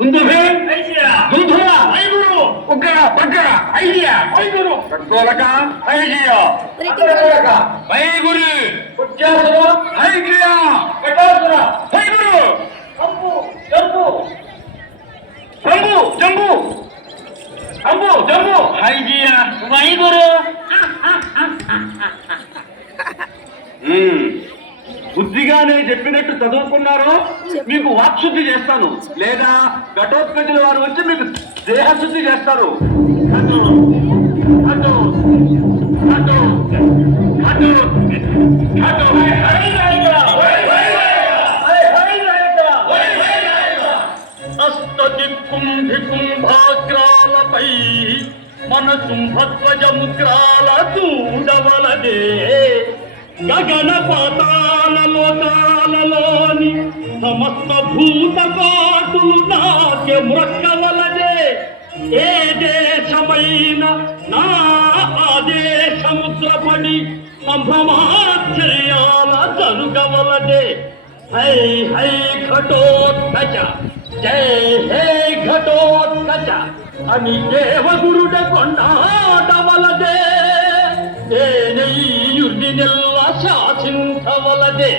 ಮುಂದುವೇ ದುಂಧುರ ಐಗುರು ಉಗ್ಗರ ಬಗ್ಗರ ಐದಿಯ ಐಗುರು ಕಡ್ಗೋಲಕ ಐದಿಯ ಕಡ್ಗೋಲಕ ಐಗುರು ಕುಚ್ಚಾಸುರ ಐಗಿಯ ಕಟಾಸುರ ಐಗುರು ಕಂಬು ಜಂಬು ಕಂಬು ಜಂಬು ಕಂಬು ಜಂಬು ಐದಿಯ ಐಗುರು ಹ್ಮ್ బుద్ధిగానే చెప్పినట్టు చదువుకున్నారో మీకు వాక్శుద్ధి చేస్తాను. లేదా ఘటోత్కచుల వారు వచ్చి మీకు దేహశుద్ధి చేస్తారు. అష్టదిక్కుంభికుంభాగ్రాలపై మన కుంభధ్వజముగ్రాల చూడవలదే. గగన పాతాల లోకాలలోని సమస్త భూత పాటులు నాట్య మృక్కవలదే ఏ దేశమైన నా ఆదేశముద్రపడి సంభ్రమాశ్చర్యాల జరుగవలదే హై హై ఘటోత్కచ జై హే ఘటోత్కచ అని దేవగురుడ కొండాడవలదే ఏనెయ్యుర్దినెల్ల సాధించవలదే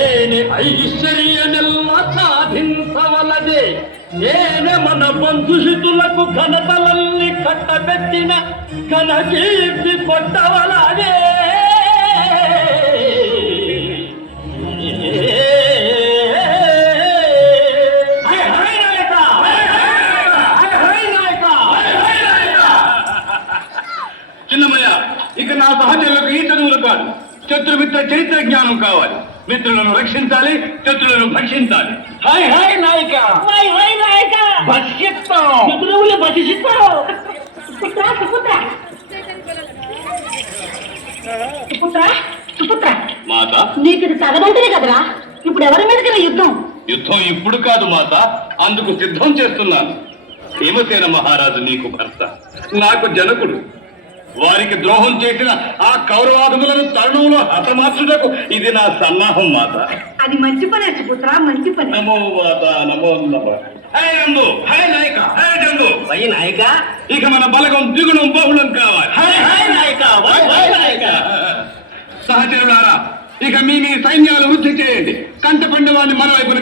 ఏని ఐశ్వర్యమెల్ల సాధించవలదే ఏనే మన బంధుషితులకు ఘనతలల్లి కట్టబెట్టిన ఘనకీర్తి పొట్టవలదే. శత్రుమిత్ర చరిత్ర జ్ఞానం కావాలి. మిత్రులను రక్షించాలి శత్రులను భక్షించాలి. హాయ్ హాయ్ నాయక! వై వై నాయక! భక్షిస్తాం శత్రువులు బతిసిస్తావు సుపుత్ర సుపుత్ర! సుపుత్ర సుపుత్ర! మాత? నీకు ఇది తగదంటేనే కదరా? ఇప్పుడు ఎవరి మీదకి యుద్ధం? యుద్ధం ఇప్పుడు కాదు మాత. అందుకు సిద్ధం చేస్తున్నాను. భీమసేన మహారాజు నీకు భర్త. నాకు జనకుడు. వారికి ద్రోహం చేసిన ఆ కౌరవాదులను తరుణంలో హతమార్చుటకు ఇది నా సన్నాహం మాత. అది మంచి పనే సుపుత్ర మంచి పని. నమో మాత నమో నందు నాయక వై నాయక. ఇక మన బలగం ద్విగుణం బహుళం కావాలి. హాయ్ హాయ్ నాయక నాయక. సహచరులారా ఇక మీ మీ సైన్యాలు వృద్ధి చేయండి. కంట పండవాన్ని మన వైపున